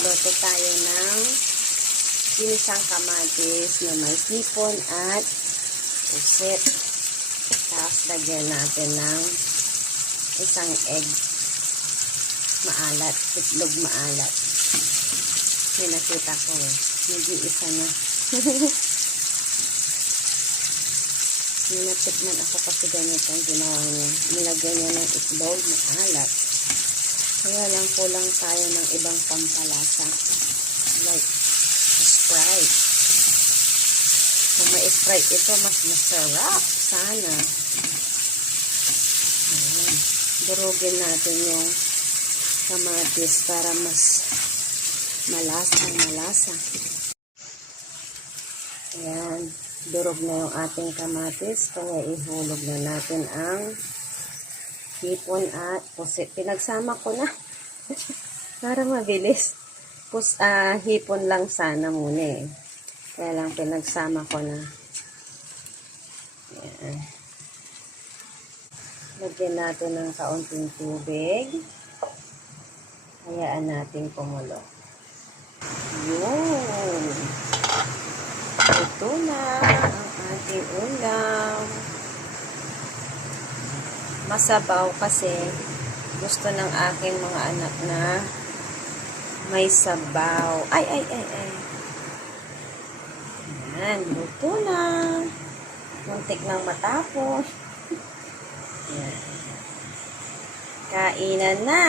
magluto tayo ng ginisang kamatis na may hipon at pusit. Tapos lagyan natin ng isang egg maalat, itlog maalat. May nakita ko eh. Nag-iisa na. May natikman ako kasi ganito ang ginawa niya. Nilagyan niya ng itlog maalat. Kaya lang kulang tayo ng ibang pampalasa. Like Sprite. Kung may Sprite ito, mas masarap. Sana. Ayan. Durugin natin yung kamatis para mas malasa. Ayan. Durog na yung ating kamatis. Kaya ihulog na natin ang hipon at pusit. Pinagsama ko na. Para mabilis. Hipon lang sana muna eh. Kaya lang pinagsama ko na. Ayan. Lagyan natin ng kaunting tubig. Hayaan natin kumulo. Yun. Ito na ang ating ulam. Masabaw kasi gusto ng aking mga anak na may sabaw. Ay. Ayan, luto na. Muntik nang matapos. Ayan. Kainan na.